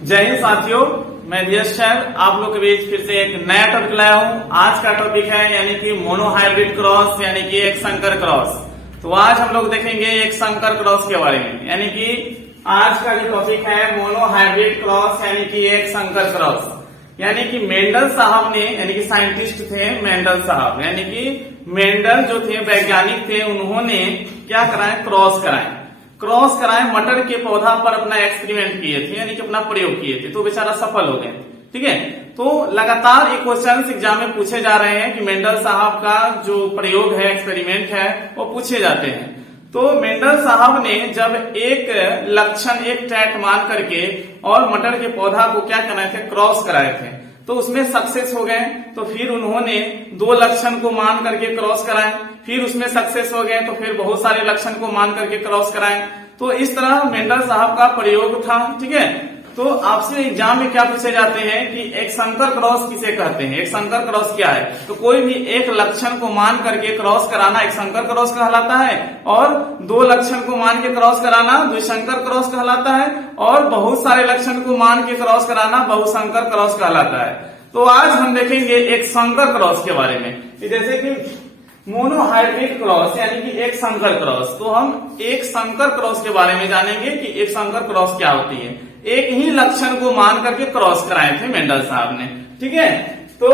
जय हिंद साथियों, मैं धीरज सर आप लोग के बीच फिर से एक नया टॉपिक लाया हूँ। आज का टॉपिक है यानी कि मोनोहाइब्रिड क्रॉस यानी कि एक संकर क्रॉस। तो आज हम लोग देखेंगे एक संकर क्रॉस के बारे में, यानी कि आज का जो टॉपिक है मोनोहाइब्रिड क्रॉस यानी कि एक संकर क्रॉस। यानी कि मेंडल साहब ने, यानी कि साइंटिस्ट थे मेंडल साहब, यानी कि मेंडल जो थे वैज्ञानिक थे, उन्होंने क्या कराए, क्रॉस कराए मटर के पौधा पर अपना एक्सपेरिमेंट किए थे, यानी कि अपना प्रयोग किए थे, तो बेचारा सफल हो गए। ठीक है, तो लगातार ये क्वेश्चन एग्जाम में पूछे जा रहे हैं कि मेंडल साहब का जो प्रयोग है, एक्सपेरिमेंट है, वो पूछे जाते हैं। तो मेंडल साहब ने जब एक लक्षण, एक ट्रैक मान करके और मटर के पौधा को क्या कराए थे, क्रॉस कराए थे, तो उसमें सक्सेस हो गए। तो फिर उन्होंने 2 लक्षण को मान करके क्रॉस कराए, फिर उसमें सक्सेस हो गए, तो फिर बहुत सारे लक्षण को मान करके क्रॉस कराए। तो इस तरह मेंडल साहब का प्रयोग था। ठीक है, तो आपसे एग्जाम में क्या पूछे जाते हैं कि एक संकर क्रॉस किसे कहते हैं, एक संकर क्रॉस क्या है। तो कोई भी एक लक्षण को मान करके क्रॉस कराना एक संकर क्रॉस कहलाता है, और 2 लक्षण को मान के क्रॉस कराना द्विसंकर क्रॉस कहलाता है, और बहुत सारे लक्षण को मान के क्रॉस कराना बहुसंकर क्रॉस कहलाता है। तो आज हम देखेंगे एक संकर क्रॉस के बारे में, जैसे कि मोनोहाइब्रिड क्रॉस यानी कि एक संकर क्रॉस। तो हम एक संकर क्रॉस के बारे में जानेंगे कि एक संकर क्रॉस क्या होती है। एक ही लक्षण को मान करके क्रॉस कराए थे मेंडल साहब ने। ठीक है, तो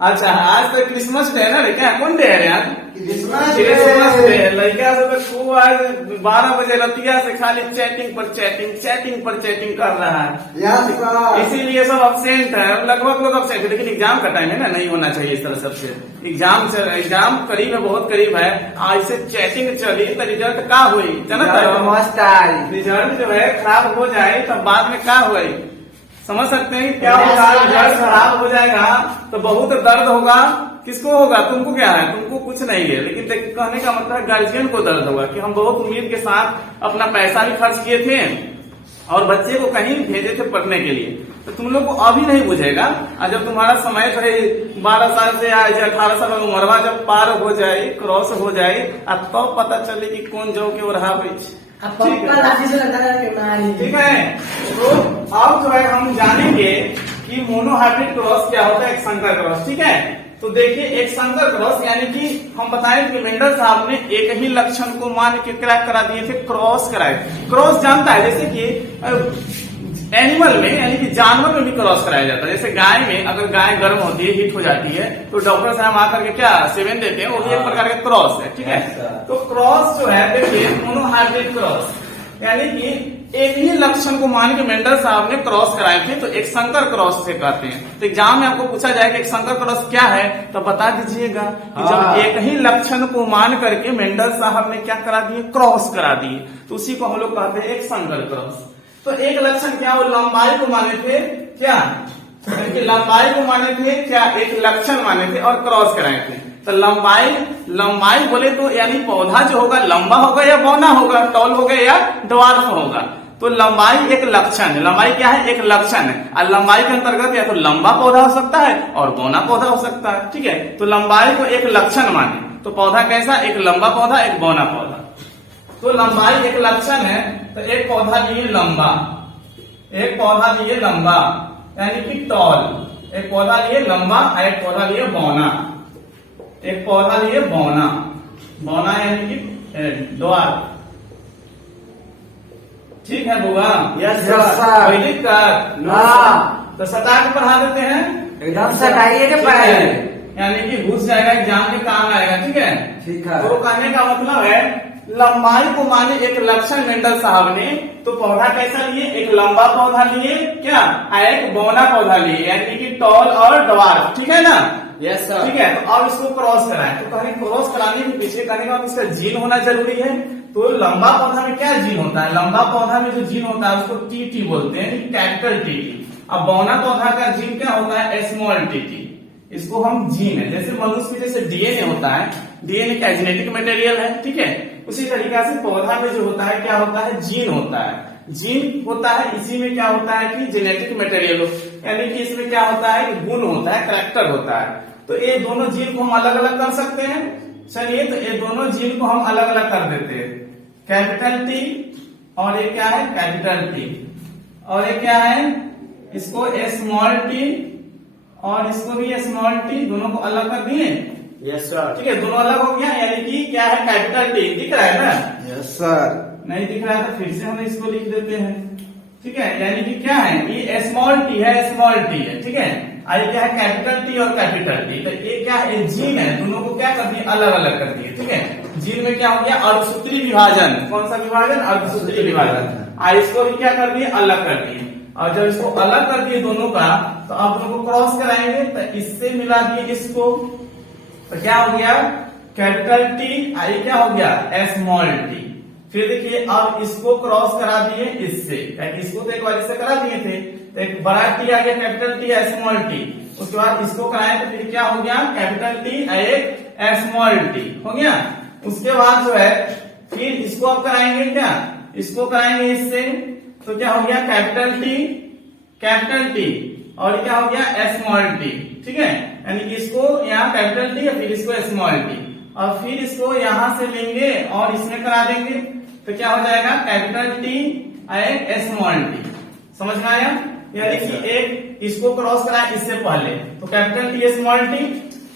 अच्छा, आज तो क्रिसमस डे है ना, क्या कौन डे है यार, क्रिसमस डे। लड़का सब खूब आज 12 बजे रतिया से खाली चैटिंग पर चैटिंग कर रहा है, इसीलिए सब अपसेंट है, लगभग लोग अपसेंट है। लेकिन एग्जाम का टाइम है ना, नहीं होना चाहिए इस तरह सबसे। एग्जाम करीब है, बहुत करीब है, ऐसे चैटिंग चली तो रिजल्ट का हुई रिजल्ट जो है खराब हो जाए तो बाद में क्या हुई समझ सकते हैं क्या होगा। रिजल्ट खराब हो जाएगा तो बहुत दर्द होगा। किसको होगा, तुमको क्या है, तुमको कुछ नहीं है, लेकिन कहने का मतलब गार्जियन को दर्द होगा कि हम बहुत उम्मीद के साथ अपना पैसा भी खर्च किए थे और बच्चे को कहीं भेजे थे पढ़ने के लिए। तो तुम लोग को अभी नहीं बुझेगा, और जब तुम्हारा समय 12 साल से या 18 साल में उम्रवा जब पार हो जाए, क्रॉस हो जाए, अब तो पता चले कि कौन जो के रहा हुई। ठीक है, तो अब जो है हम जानेंगे कि मोनोहाइब्रिड क्रॉस क्या होता है, एक संकर क्रॉस। ठीक है, तो देखिए एक संकर क्रॉस यानी कि हम बताएं कि मेंडल साहब ने एक ही लक्षण को मान के क्रैक करा दिए थे, क्रॉस कराए। क्रॉस जानता है, जैसे कि एनिमल में यानी कि जानवर में भी क्रॉस कराया जाता है। जैसे गाय में, अगर गाय गर्म होती है, हीट हो जाती है, तो डॉक्टर साहब आकर के क्या सेवन देते हैं, वो भी एक प्रकार का क्रॉस है। ठीक है, तो क्रॉस जो है देखिए मोनोहाइब्रिड क्रॉस यानी कि एक ही लक्षण को मान के मेंडल साहब ने क्रॉस कराए थे, तो एक संकर क्रॉस से कहते हैं। तो एग्जाम में आपको पूछा जाए कि एक संकर क्रॉस क्या है, तो बता दीजिएगा कि जब एक ही लक्षण को मान करके मेंडल साहब ने क्या करा दिए, क्रॉस करा दिए, तो उसी को हम लोग कहते हैं एक संकर क्रॉस। तो एक लक्षण क्या, वो लंबाई को माने थे, क्या लंबाई को माने थे, क्या एक लक्षण माने थे और क्रॉस कराए थे। तो लंबाई बोले तो यानी पौधा जो होगा लंबा होगा या बौना होगा, टॉल होगा या ड्वार्फ होगा। तो लंबाई एक लक्षण है, लंबाई क्या है, एक लक्षण है, और लंबाई के अंतर्गत या तो लंबा पौधा हो सकता है और बौना पौधा हो सकता है। ठीक है, तो लंबाई को एक लक्षण माने, तो पौधा कैसा, एक लंबा पौधा एक बौना पौधा। तो लंबाई एक लक्षण है, तो एक पौधा लिए लंबा, एक पौधा लिए लंबा यानी कि टॉल, एक पौधा लिए लंबा, एक पौधा लिए बौना, एक पौधा लिए बौना, बौना यानी कि ड्वार्फ। ठीक है बुआ, यस सर, तो सटा के पढ़ा देते हैं, एकदम सटाइए के पढ़ाइए, यानी कि घुस जाएगा, एग्जाम में काम आएगा। ठीक है, ठीक है। तो कहने का मतलब है लंबाई को माने एक लक्षण मेंडल साहब ने, तो पौधा कैसा लिए, एक लंबा पौधा लिए, क्या एक बौना पौधा लिए, यानी कि टॉल और ड्वार्फ। ठीक है ना, यस सर। ठीक है, तो अब इसको क्रॉस कराएं। तो कहने क्रॉस कराने के पीछे कहने का इसका जीन होना जरूरी है। तो लंबा पौधा में क्या जीन होता है, लंबा पौधा में जो जीन होता है उसको टीटी बोलते हैं, कैपिटल टीटी। अब बौना पौधा का जीन क्या होता है, स्मॉल टीटी। इसको हम जीन है, जैसे मनुष्य में जैसे डीएनए होता है, डीएनए का जेनेटिक मटेरियल है। ठीक है, उसी तरीके से पौधा में जो होता है क्या होता है, जीन होता है। जीन होता है, इसी में क्या होता है कि जेनेटिक मटेरियल, यानी कि इसमें क्या होता है, गुण होता है, कैरेक्टर होता है। तो ये दोनों जीन को हम अलग अलग कर सकते हैं। चलिए, तो ये दोनों जीन को हम अलग अलग कर देते हैं, कैपिटल टी और ये क्या है, कैपिटल टी। और ये क्या है, इसको स्मॉल टी और इसको भी स्मॉल टी, दोनों को अलग कर दिए। Yes sir. ठीक है, दोनों अलग हो गया, यानी कि क्या है, कैपिटल टी दिख रहा है ना। Yes sir. नहीं दिख रहा है तो फिर से हम इसको लिख देते हैं। ठीक है, यानी कि क्या है, ये स्मॉल टी है, स्मॉल टी है। ठीक है, आई क्या है, कैपिटल टी और कैपिटल टी। तो ये क्या है, जीन है, दोनों को क्या कर दिए, अलग अलग कर दिए। ठीक है, जीन में क्या हो गया, अर्धसूत्री विभाजन। कौन सा विभाजन, अर्धसूत्री विभाजन। इसको भी क्या कर दिए, अलग कर दिए। और जब इसको अलग कर दिए दोनों का, तो आप दोनों को क्रॉस कराएंगे, तो इससे मिला दिए इसको, तो क्या हो गया, कैपिटल टी, आई क्या हो गया, स्मॉल टी। फिर देखिए अब इसको क्रॉस करा दिए इससे, इसको तो एक बार इससे करा दिए थे, तो एक बड़ा टी आ गया, कैपिटल टी स्मॉल टी। उसके बाद इसको कराए तो फिर क्या हो गया, कैपिटल टी एक स्मॉल टी हो गया। उसके बाद जो है फिर इसको अब कराएंगे, क्या इसको कराएंगे इससे, तो क्या हो गया, कैपिटल टी और क्या हो गया, स्मॉल टी। ठीक है, यानी कि इसको यहाँ कैपिटल टी और फिर इसको स्मॉल टी, और फिर इसको यहां से लेंगे और इसमें करा देंगे, तो क्या हो जाएगा, कैपिटल टी एक स्मॉल टी। समझ में आया, यानी कि एक इसको क्रॉस कराए इससे पहले, तो कैपिटल टी स्मॉल टी,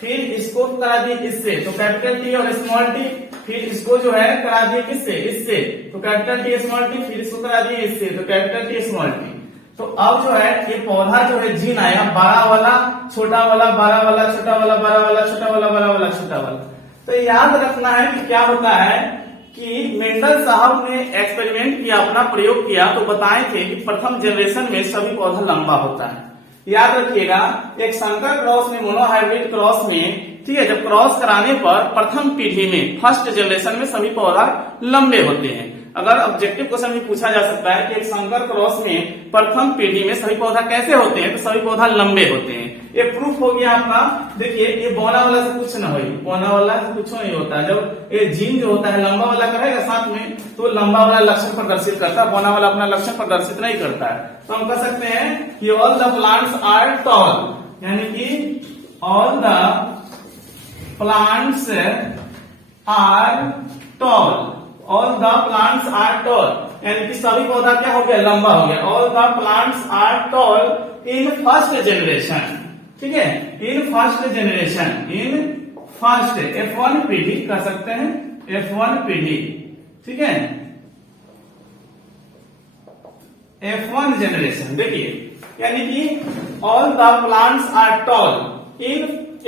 फिर इसको करा दिए इससे, तो कैपिटल टी और स्मॉल टी, फिर इसको जो है करा दिए किससे, इससे, तो कैपिटल टी स्मॉल टी, फिर इसको करा दिए इससे, तो कैपिटल टी स्मॉल टी। तो अब जो है ये पौधा जो है जीन आया, बड़ा वाला छोटा वाला, बड़ा वाला छोटा वाला, बड़ा वाला छोटा वाला, बड़ा वाला छोटा वाला। तो याद रखना है कि क्या होता है कि मेंडल साहब ने एक्सपेरिमेंट किया, अपना प्रयोग किया, तो बताए थे कि प्रथम जनरेशन में सभी पौधा लंबा होता है। याद रखिएगा, एक संकर क्रॉस में, मोनोहाइब्रिड क्रॉस में, ठीक है, जब क्रॉस कराने पर प्रथम पीढ़ी में, फर्स्ट जनरेशन में सभी पौधा लंबे होते हैं। अगर ऑब्जेक्टिव क्वेश्चन में पूछा जा सकता है कि एक संकर क्रॉस में प्रथम पीढ़ी में सभी पौधा कैसे होते हैं, तो सभी पौधा लंबे होते हैं। ये प्रूफ हो गया आपका। देखिए ये बौना वाला से कुछ न हो, बौना वाला से कुछ नहीं होता। जब ये जीन जो होता है लंबा वाला करेगा साथ में, तो लंबा वाला लक्षण प्रदर्शित करता है, बौना वाला अपना लक्षण प्रदर्शित नहीं करता है। तो हम कह सकते हैं कि all the plants are tall, यानी कि all the plants are tall, all the plants are tall, यानी कि सभी पौधा क्या हो गया, लंबा हो गया। All the plants are tall in first generation. ठीक है, इन फर्स्ट जनरेशन, इन फर्स्ट F1 पीढ़ी कह सकते हैं, F1 पीढ़ी। ठीक है, F1 जनरेशन। देखिए यानी कि all the plants are tall in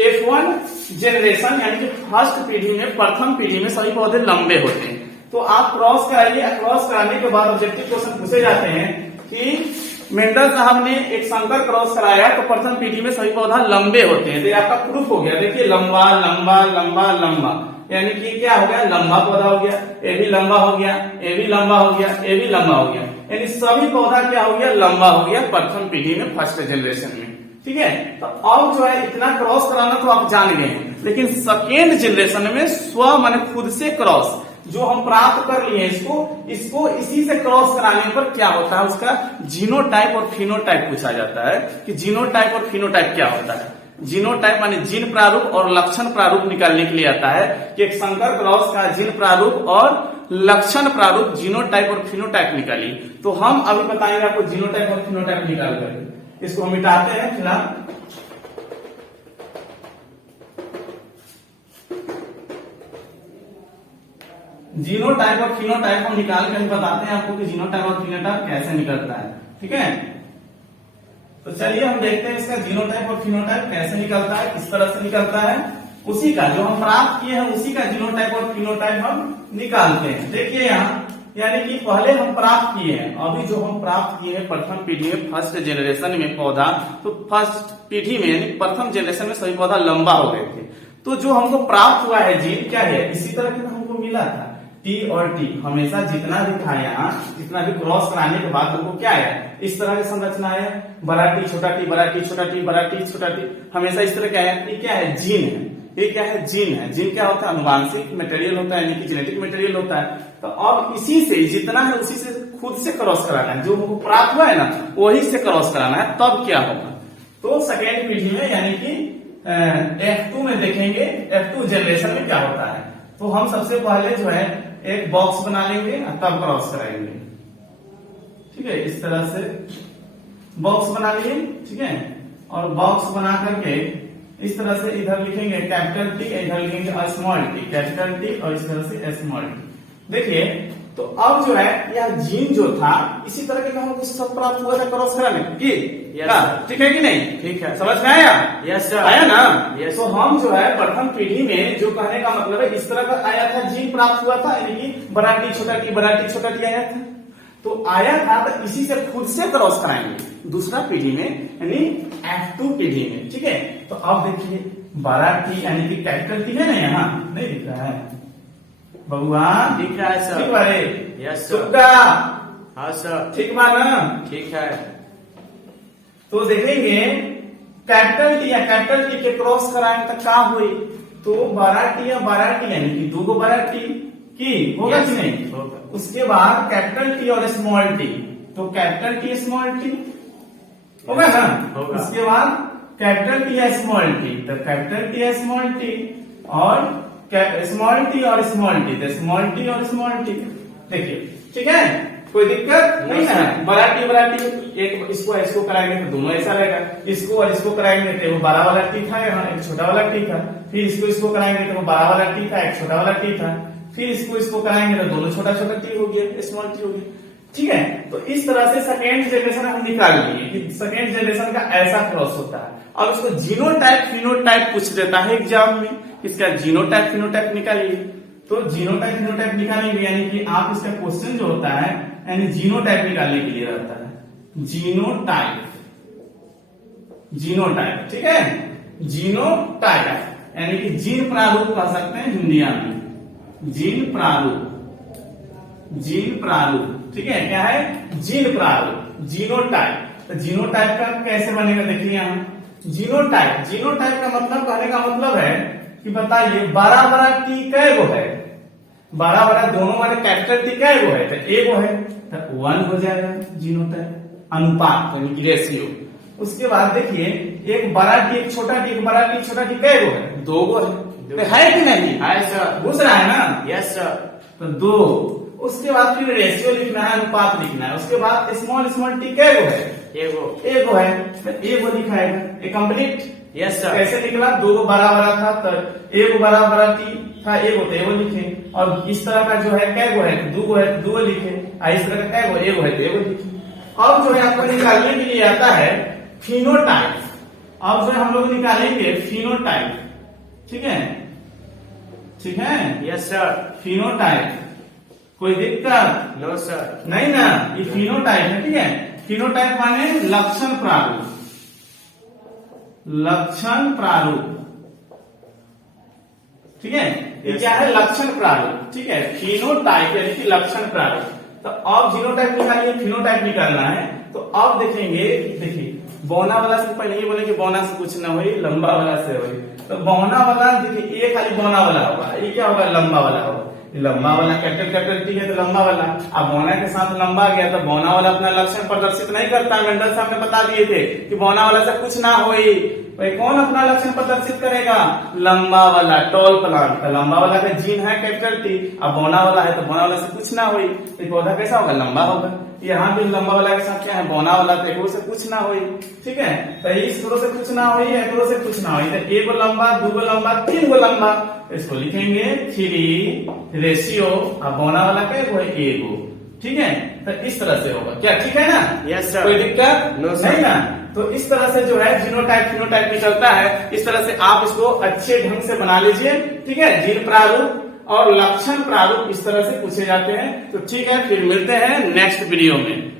F1 generation, यानी कि फर्स्ट पीढ़ी में, प्रथम पीढ़ी में सभी पौधे लंबे होते हैं। तो आप क्रॉस कराइए, क्रॉस कराने के बाद ऑब्जेक्टिव क्वेश्चन पूछे जाते हैं कि मेंडल साहब ने एक संकर क्रॉस कराया तो प्रथम पीढ़ी में सभी पौधा लंबे होते हैं। तो ये आपका प्रूफ हो गया। देखिए लंबा लंबा लंबा लंबा, यानी कि क्या हो गया, लंबा पौधा हो गया, ये भी लंबा हो गया, ये भी लंबा हो गया, ये भी लंबा हो गया, यानी सभी पौधा क्या हो गया, लंबा हो गया प्रथम पीढ़ी में, फर्स्ट जनरेशन में। ठीक है, तो अब जो है इतना क्रॉस कराना तो आप जान गए हैं, लेकिन सेकेंड जनरेशन में स्व माने खुद से क्रॉस जो हम प्राप्त कर लिए, इसको इसी से क्रॉस कराने पर क्या होता है, उसका जीनोटाइप और फिनोटाइप पूछा जाता है कि जीनोटाइप और फिनोटाइप क्या होता है। जीनोटाइप माने जीन प्रारूप और लक्षण प्रारूप निकालने के लिए आता है कि एक संकर क्रॉस का जीन प्रारूप और लक्षण प्रारूप, जीनोटाइप और फिनोटाइप निकालिए। तो हम अभी बताएंगे आपको जीनोटाइप और फिनोटाइप निकाल कर। इसको हम मिटाते हैं फिलहाल। जीनोटाइप और फिनोटाइप हम निकाल के हम बताते हैं आपको कि जीनोटाइप और फिनोटाइप कैसे निकलता है। ठीक है, तो चलिए हम देखते हैं इसका जीनोटाइप और फिनोटाइप कैसे निकलता है, किस तरह से निकलता है। उसी का जो हम प्राप्त किए हैं उसी का जीनोटाइप और फिनोटाइप हम निकालते हैं। देखिए यहाँ, यानी कि पहले हम प्राप्त किए हैं, अभी जो हम प्राप्त किए हैं प्रथम पीढ़ी में, फर्स्ट जनरेशन में पौधा, तो फर्स्ट पीढ़ी में यानी प्रथम जनरेशन में सभी पौधा लंबा हो गए थे। तो जो हमको प्राप्त हुआ है जीन क्या है, इसी तरह के हमको मिला था, टी और टी। हमेशा जितना भी था यहाँ, जितना भी क्रॉस कराने के बाद हमको क्या है, इस तरह की संरचना है, बड़ा टी छोटा टी, बड़ा टी छोटा टी, बड़ा टी छोटा टी, हमेशा इस तरह क्या है। ये क्या है, जीन है। ये क्या है, जीन है। जीन क्या होता है, अनुवांशिक मटेरियल होता है, यानी कि जेनेटिक मटेरियल होता है। तो अब इसी से जितना है उसी से खुद से क्रॉस कराना है, जो हमको प्राप्त हुआ है ना वही से क्रॉस कराना है, तब क्या होगा। तो सेकेंड पीढ़ी में यानी कि F2 में देखेंगे, F2 जनरेशन में क्या होता है। तो हम सबसे पहले जो है एक बॉक्स बना लेंगे तब क्रॉस कराएंगे। ठीक है, इस तरह से बॉक्स बना लिए, ठीक है, और बॉक्स बना करके इस तरह से इधर लिखेंगे कैपिटल टी, इधर लिखेंगे स्मॉल टी, कैपिटल टी और इस तरह से स्मॉल टी। देखिए तो अब जो है यह जीन जो था इसी तरह के हम सब प्राप्त हुआ था क्रॉस कराने की, ठीक है कि नहीं? ठीक है, समझ में आया? यस सर, आया ना? यस। तो हम जो है प्रथम पीढ़ी में जो कहने का मतलब है इस तरह का आया था, जीन प्राप्त हुआ था, यानी कि बड़ा टी छोटा टी बड़ा टी छोटा टी आया था। तो आया था तो इसी से खुद से क्रॉस कराएंगे दूसरा पीढ़ी में, यानी F2 पीढ़ी में, ठीक है। तो अब देखिए बड़ा टी यानी कि कैपिटल टी है ना, यहाँ नहीं दिख रहा है बबुआ? दिख रहा है सर। ठीक बारे? Yes sir. सुक्का? हाँ सर। ठीक बात ना? ठीक है। तो देखेंगे कैपिटल टी या कैपिटल टी के क्रॉस कराएंगे तो क्या हुई? तो बड़ा टी या बड़ा टी यानी कि दो बड़ा टी की होगा कि नहीं? होगा। उसके बाद कैपिटल टी और स्मॉल टी, तो कैपिटल टी स्मॉल टी होगा ना? होगा। उसके बाद कैपिटल टी या स्मॉल टी, तो कैपिटल टी या स्मॉल टी और स्मॉल टी और स्मॉल टी, तो स्मॉल टी और स्मॉल टी। देखिए ठीक है, कोई दिक्कत नहीं है। बड़ा टी एक इसको कराएंगे तो दोनों ऐसा रहेगा, इसको और इसको कराएंगे तो वो बड़ा वाला टी था, यहाँ एक छोटा वाला टी था, फिर इसको कराएंगे तो वो बड़ा वाला टी था, एक छोटा वाला टी था, फिर इसको कराएंगे तो दोनों छोटा छोटा टी हो गया, स्मॉल टी हो गया, ठीक है। तो इस तरह से सेकेंड जनरेशन हम निकाल लिए कि सेकेंड जनरेशन का ऐसा क्रॉस होता है। अब इसको जीनोटाइप फिनोटाइप पूछ देता है एग्जाम में, इसका जीनोटाइप फिनोटाइप निकालिए। तो जीनोटाइप फिनोटाइप निकालेंगे यानी कि आप इसका क्वेश्चन जो होता है यानी जीनोटाइप निकालने के लिए रहता है, जीनोटाइप, ठीक है। जीनोटाइप यानी कि जीन प्रारूप कह सकते हैं हिंदिया में, जीन प्रारूप, ठीक है। क्या है? जीन प्रारूप, जीनोटाइप। तो जीनोटाइप का कैसे बनेगा देखिए यहाँ, जीनोटाइप का मतलब कहने का मतलब है कि बताइए बड़ा टी कै गो है, बड़ा दोनों वाले कैपिटल टी कै गो है, तो एगो है तो 1 हो जाएगा जीनोटाइप, अनुपात यानी कि रेशियो। उसके बाद देखिए एक बड़ा टी एक छोटा टी, एक बड़ा टी छोटा टी कै गो है? 2 गो है, तो है कि नहीं? है सर। पूछ रहा है ना? Yes sir. तो 2, उसके बाद फिर रेशियो लिखना है, अनुपात लिखना है। उसके बाद स्मॉल टी कै गो है? एगो है, तो एगो लिखाएगा, ये कंप्लीट। Yes sir. कैसे निकला? 2 बड़ा था तो एगो बड़ा टी था, एगो तो एगो लिखे, और इस तरह का जो है कै गो है? 2 गो है, 2 लिखे, और इस तरह का कै गो? एगो है तो एगो लिखे। अब जो है आपको निकालने के लिए आता है फिनोटाइप। अब जो है हम लोग निकालेंगे फिनोटाइप, ठीक है, ठीक है। Yes sir. फिनोटाइप, कोई दिक्कत? No sir. नहीं ना, ये फिनोटाइप है, ठीक है। फिनोटाइप माने लक्षण प्रारूप, ठीक है। ये क्या है? लक्षण प्रारूप, ठीक है। फिनोटाइप यानी कि लक्षण प्रारूप। तो अब जीनोटाइप निकालिए, फिनोटाइप निकालना है। तो अब देखेंगे, देखिए बौना वाला से पहले ये बोले कि बौना से कुछ ना हुई, लंबा वाला से हुई। तो बौना वाला देखिए ये खाली बौना वाला होगा, ये क्या होगा? लंबा वाला होगा। लंबा वाला कैपिटल टी है तो लंबा वाला, अब बौना के साथ लंबा गया तो बौना वाला अपना लक्षण प्रदर्शित नहीं करता। मेंडल साहब ने बता दिए थे कि बौना वाला से कुछ ना होई, भाई कौन अपना लक्षण प्रदर्शित करेगा? लंबा वाला, टॉल प्लांट। तो लंबा वाला का जीन है कैपिटल टी, अब बौना वाला है तो बौना वाला से कुछ ना होई, तो पौधा कैसा होगा? लंबा होगा। यहाँ भी लंबा वाला के साथ क्या है? बौना वाला, तो एक से कुछ ना होई, ठीक है। तो इस तरह से कुछ ना होई, एक से कुछ ना होई, तो 1 लंबा, 2 लंबा, 3 लंबा, इसको लिखेंगे 3 रेशियो, अब बौना वाला क्या है? एगो, ठीक है। तो इस तरह से होगा क्या? ठीक है ना? Yes sir. कोई दिक्कत? No sir. नहीं ना? तो इस तरह से जो है जीनोटाइप फिनोटाइप निकलता है। इस तरह से आप इसको अच्छे ढंग से बना लीजिए, ठीक है। जीन प्रारूप और लक्षण प्रारूप इस तरह से पूछे जाते हैं। तो ठीक है, फिर मिलते हैं नेक्स्ट वीडियो में।